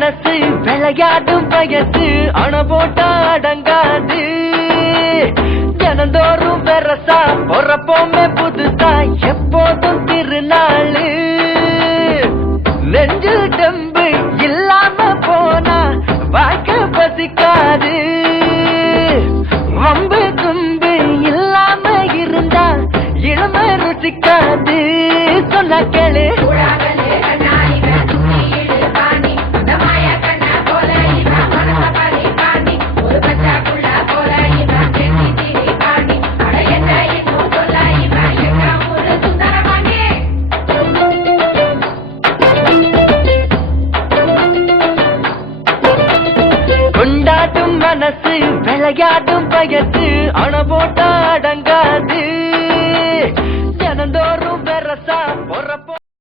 மனசு விளையாடும் வயசு அணை போட்டா அடங்காது தினந்தோறும் வெரசா பொறப்போமே புதுசா எப்போதும் திருநாளு நெஞ்சில் தெம்பு இல்லாம போனா வாழ்க்கை பசிக்காது வம்பு தும்பு இல்லாம இருந்தா இளமை ருசிக்காது சொன்ன கேளு கொண்டாடும் மனசு விளையாடும் வயசு அணை போட்டா